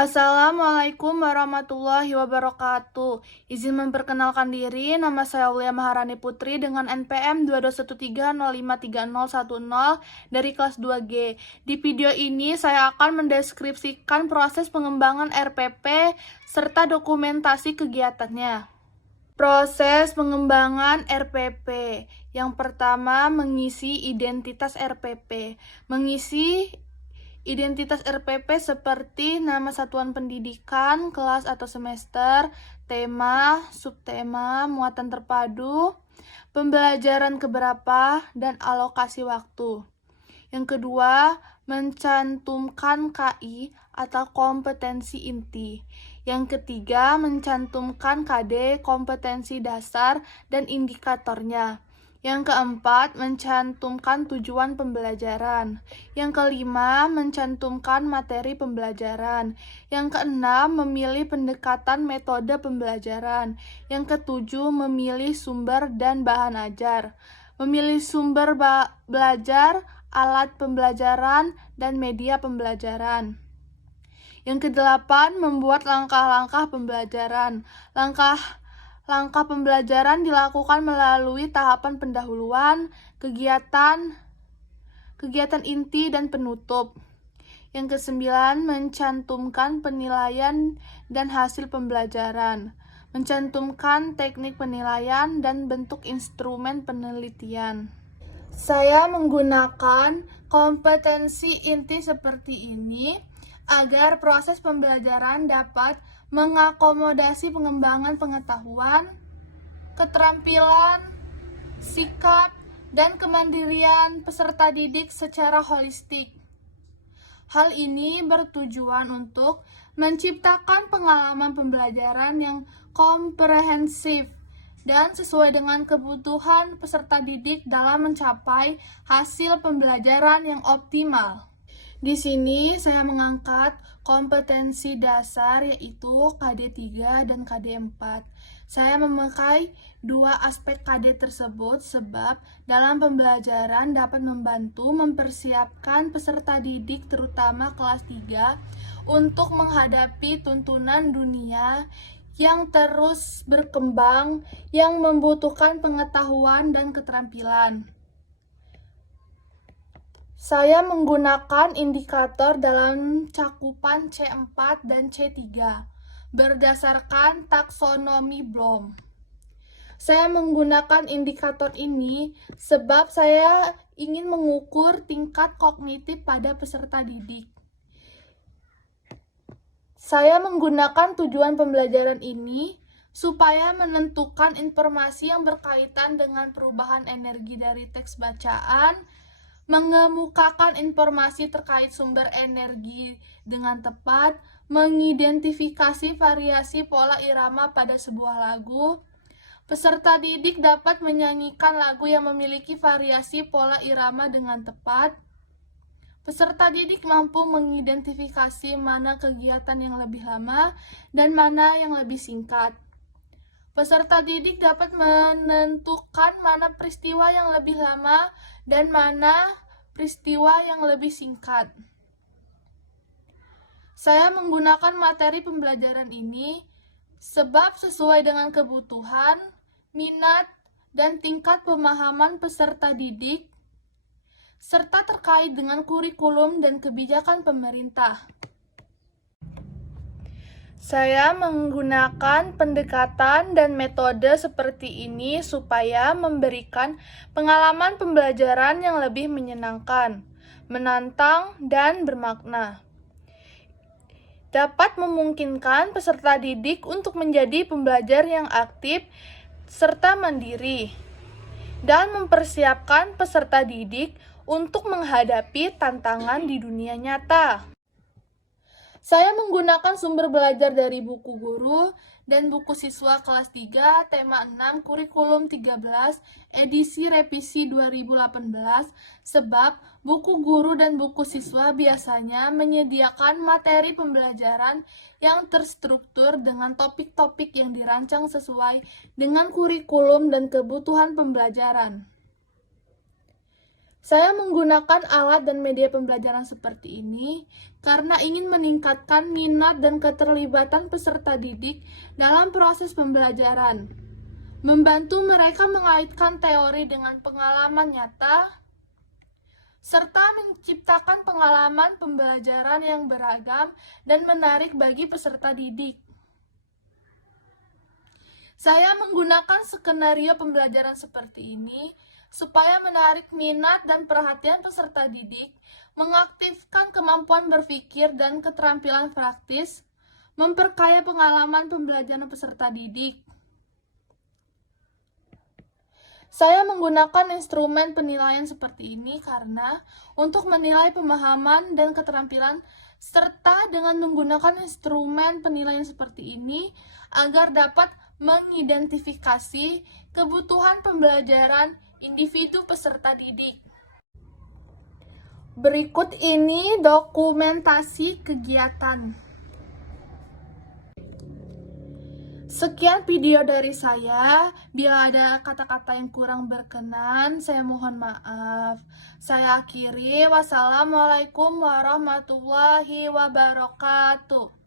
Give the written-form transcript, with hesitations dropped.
Assalamualaikum warahmatullahi wabarakatuh. Izin memperkenalkan diri, nama saya Aulia Maharani Putri dengan NPM 2213053010 dari kelas 2G. Di video ini saya akan mendeskripsikan proses pengembangan RPP serta dokumentasi kegiatannya. Proses pengembangan RPP. Yang pertama, mengisi identitas RPP. Mengisi identitas RPP seperti nama satuan pendidikan, kelas atau semester, tema, subtema, muatan terpadu, pembelajaran keberapa, dan alokasi waktu. Yang kedua, mencantumkan KI atau kompetensi inti. Yang ketiga, mencantumkan KD, kompetensi dasar, dan indikatornya. Yang keempat, mencantumkan tujuan pembelajaran. Yang kelima, mencantumkan materi pembelajaran. Yang keenam, memilih pendekatan metode pembelajaran. Yang ketujuh, memilih sumber dan bahan ajar. Memilih sumber belajar, alat pembelajaran, dan media pembelajaran. Yang kedelapan, membuat langkah-langkah pembelajaran. Langkah pembelajaran dilakukan melalui tahapan pendahuluan, kegiatan inti, dan penutup. Yang kesembilan, mencantumkan penilaian dan hasil pembelajaran. Mencantumkan teknik penilaian dan bentuk instrumen penelitian. Saya menggunakan kompetensi inti seperti ini agar proses pembelajaran dapat mengakomodasi pengembangan pengetahuan, keterampilan, sikap, dan kemandirian peserta didik secara holistik. Hal ini bertujuan untuk menciptakan pengalaman pembelajaran yang komprehensif dan sesuai dengan kebutuhan peserta didik dalam mencapai hasil pembelajaran yang optimal. Di sini saya mengangkat kompetensi dasar yaitu KD3 dan KD4. Saya memakai dua aspek KD tersebut sebab dalam pembelajaran dapat membantu mempersiapkan peserta didik terutama kelas 3 untuk menghadapi tuntunan dunia yang terus berkembang yang membutuhkan pengetahuan dan keterampilan. Saya menggunakan indikator dalam cakupan C4 dan C3 berdasarkan taksonomi Bloom. Saya menggunakan indikator ini sebab saya ingin mengukur tingkat kognitif pada peserta didik. Saya menggunakan tujuan pembelajaran ini supaya menentukan informasi yang berkaitan dengan perubahan energi dari teks bacaan, mengemukakan informasi terkait sumber energi dengan tepat, mengidentifikasi variasi pola irama pada sebuah lagu. Peserta didik dapat menyanyikan lagu yang memiliki variasi pola irama dengan tepat. Peserta didik mampu mengidentifikasi mana kegiatan yang lebih lama dan mana yang lebih singkat. Peserta didik dapat menentukan mana peristiwa yang lebih lama dan mana peristiwa yang lebih singkat. Saya menggunakan materi pembelajaran ini sebab sesuai dengan kebutuhan, minat, dan tingkat pemahaman peserta didik, serta terkait dengan kurikulum dan kebijakan pemerintah. Saya menggunakan pendekatan dan metode seperti ini supaya memberikan pengalaman pembelajaran yang lebih menyenangkan, menantang, dan bermakna. Dapat memungkinkan peserta didik untuk menjadi pembelajar yang aktif serta mandiri, dan mempersiapkan peserta didik untuk menghadapi tantangan di dunia nyata. Saya menggunakan sumber belajar dari buku guru dan buku siswa kelas 3, tema 6, kurikulum 13, edisi revisi 2018, sebab buku guru dan buku siswa biasanya menyediakan materi pembelajaran yang terstruktur dengan topik-topik yang dirancang sesuai dengan kurikulum dan kebutuhan pembelajaran. Saya menggunakan alat dan media pembelajaran seperti ini karena ingin meningkatkan minat dan keterlibatan peserta didik dalam proses pembelajaran, membantu mereka mengaitkan teori dengan pengalaman nyata, serta menciptakan pengalaman pembelajaran yang beragam dan menarik bagi peserta didik. Saya menggunakan skenario pembelajaran seperti ini supaya menarik minat dan perhatian peserta didik, mengaktifkan kemampuan berpikir dan keterampilan praktis, memperkaya pengalaman pembelajaran peserta didik. Saya menggunakan instrumen penilaian seperti ini karena untuk menilai pemahaman dan keterampilan serta dengan menggunakan instrumen penilaian seperti ini agar dapat mengidentifikasi kebutuhan pembelajaran individu peserta didik. Berikut ini dokumentasi kegiatan. Sekian video dari saya. Bila ada kata-kata yang kurang berkenan, saya mohon maaf. Saya akhiri. Wassalamualaikum warahmatullahi wabarakatuh.